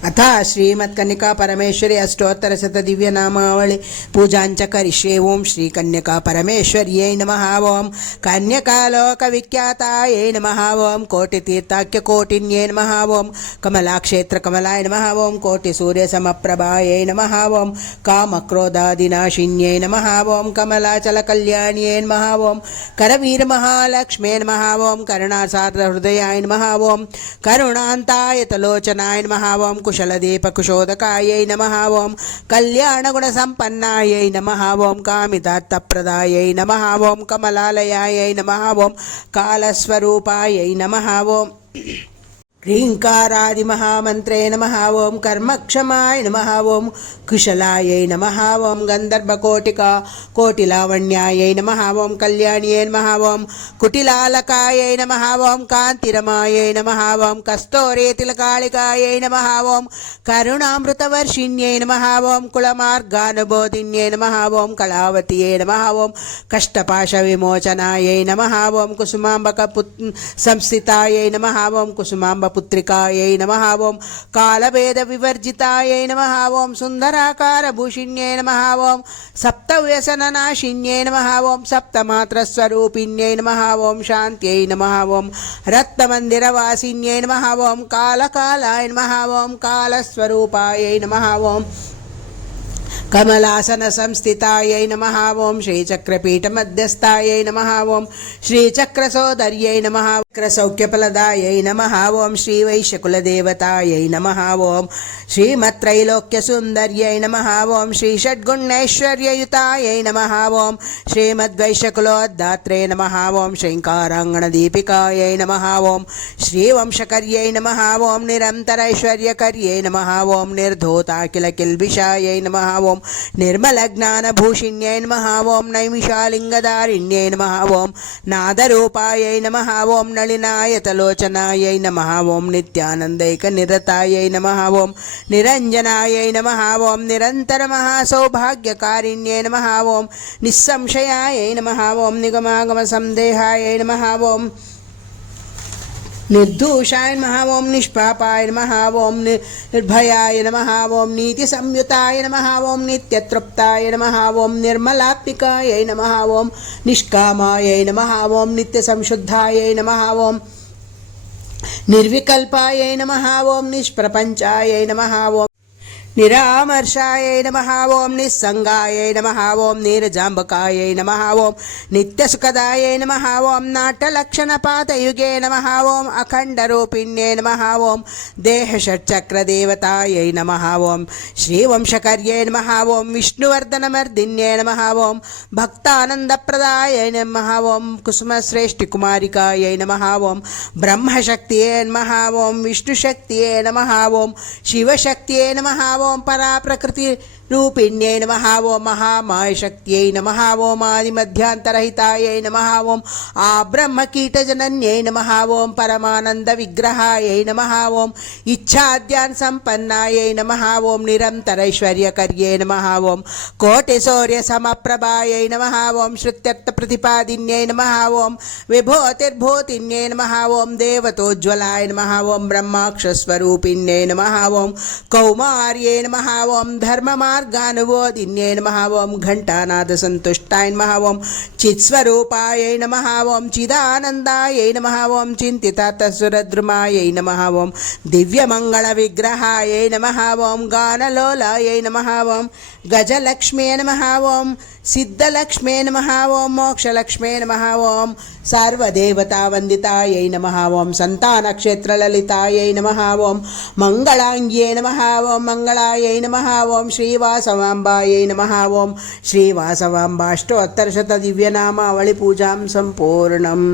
अथ श्रीमत्कन्यका परमेश्वरी अष्टोत्तरशतदिव्यनामावळि पूजाञ्च करिष्ये। ओं श्रीकन्यका परमेश्वर्यै नमः। ओं कन्यकालोकविख्यातायै नमः। ओं कोटितीर्थाख्यकोटिन्यै नमः। ओं कमलाक्षेत्रकमलाय नमः। ओं कोटिसूर्यसमप्रभायै नमः। ओं कामक्रोधादिनाशिन्यै नमः। ओं कमलाचलकल्याण्यै नमः। ओं करवीरमहालक्ष्म्यै नमः। ओं करुणासार्धहृदयाय नमः। ओं करुणान्तायतलोचनाय नमः। ओं कुशलदीपकुशोदकायै नमः। ओं कल्याणगुणसम्पन्नायै नमः। ओं कामितार्थप्रदायै नमः। ओं कमलालयायै नमः। ओं कालस्वरूपायै नमः। ओं ह्रीङ्कारादिमहामन्त्रे नमः। ओं कर्मक्षमाय नमः। ओं कुशलायै नमः। ओं गन्धर्वकोटिका कोटिलावण्यायै नमः। ओं कल्याण्यै नमः। ओं कुटिलालकायै नमः। ओं कान्तिरमायै नमः। ओं कस्तूरीतिलकालिकायै नमः। ओं करुणामृतवर्षिण्यै नमः। ओं कुलमार्गानुबोधिन्यै नमः। ओं कलावत्यै नमः। ओं कष्टपाशविमोचनायै नमः। ओं संस्थितायै नमः। ओं कुसुमाम्बपुत्रिकायै नमः। ओं कालभेदविवर्जितायै नमः। ओं सुन्दराकारभूषिण्यै नमः। ओं सप्तव्यसननाशिन्यै नमः। ओं सप्तमात्रस्वरूपिण्यै नमः। ओं शान्त्यै नमः। ओं रत्नमन्दिरवासिन्यै नमः। ओं कालकालाय नमः। ओं कालस्वरूपायै नमः। ओं कमलासनसंस्थितायै नमः। ओं श्रीचक्रपीठमध्यस्थायै नमः। ओं श्रीचक्रसोदर्यै नमः। चक्रसौख्यफलदायै नमः। ओं श्रीवैश्यकुलदेवतायै नमः। ओं श्रीमत्त्रैलोक्यसुन्दर्यै नमः। ओं श्रीषड्गुणैश्वर्ययुतायै नमः। ओं श्रीमद्वैश्यकुलोद्धात्रे नमः। ओं श्रीङ्काराङ्गणदीपिकायै नमः। ओं श्रीवंशकर्यै नमः। ओं निरन्तरैश्वर्यकर्यै नमः। ओं निर्धूताखिलकिल्बिषायै नमः। ओं निर्मलज्ञानभूषिण्यै नमः। ओं नैमिषालिङ्गधारिण्यै नमः। ओं नादरूपायै नमः। ओं नलिनायतलोचनायै नमः। ओं नित्यानन्दैकनिरतायै नमः। ओं निरञ्जनायै नमः। ओं निरन्तरमहासौभाग्यकारिण्यै नमः। ओं निस्संशयायै नमः। ओं निगमागमसन्देहायै नमः। ओं निर्दोषाय नमः। ओं निष्पापाय नमः। ओं निर्भयाय नमः। ओं नीतिसंयुताय नमः। ओं नित्यतृप्ताय नमः। ओं निर्मलात्मिकायै नमः। ओं निष्कामायै नमः। ओं नित्यसंशुद्धायै नमः। ओं निर्विकल्पायै नमः। ओं निष्प्रपञ्चायै नमः। ओं निरामर्शायै नमः। ओं निस्सङ्गायै नमः। ओं नीरजाम्बकायै नमः। ओं नित्यसुखदायै नमः। ओं नाट्यलक्षणपातयुगे नमः। ओं अखण्डरूपिण्यै नमः। ओं देहषट्चक्रदेवतायै नमः। ओं श्रीवंशकर्यै नमः। ओं विष्णुवर्धनमर्दिन्यै नमः। ओं भक्तानन्दप्रदायै नमः। ओं कुसुमश्रेष्ठिकुमारिकायै नमः। ओं ब्रह्मशक्तिये नमः। ओं विष्णुशक्तिये नमः। ओं शिवशक्तिये नमः। ओं पराप्रकृतिरूपिण्यै नमः। ओं महामायशक्त्यै नमः। ओं आदिमध्यान्तरहितायै नमः। ओं आब्रह्मकीटजनन्यै नमः। ओं परमानन्दविग्रहायै नमः। ओं इच्छाद्यान् सम्पन्नायै नमः। ओं निरन्तरैश्वर्यकर्यै नमः। ओं कोटिसूर्यसमप्रभायै नमः। ओं श्रुत्यर्थप्रतिपादिन्यै नमः। ओं विभूतिर्भूतिन्यै नमः। ओं देवतोज्ज्वलाय नमः। ओं ब्रह्माक्षस्वरूपिण्यै नमः। ओं कौमार्यै नमः। ओं धर्ममार्गानुबोधिन्यै नमः। ओं घण्टानादसन्तुष्टाय नमः। ओं चित्स्वरूपायै नमः। ओं चिदानन्दायै नमः। ओं चिन्तितार्थसुरद्रुमायै नमः। ओं दिव्यमङ्गलविग्रहायै नमः। ओं गानलोलायै नमः। ओं गजलक्ष्म्यै नमः। ओं सिद्धलक्ष्म्यै नमः। ओं मोक्षलक्ष्म्यै नमः। ओं सर्वदेवतावन्दितायै नमः। ओं सन्तानक्षेत्रललितायै नमः। ओं मङ्गलाङ्ग्यै नमः। ओं मङ्गलायै नमः। ओं श्रीवासवाम्बायै नमः। ओं श्रीवासवाम्बाष्टोत्तरशतदिव्यनामावळि पूजां सम्पूर्णम्।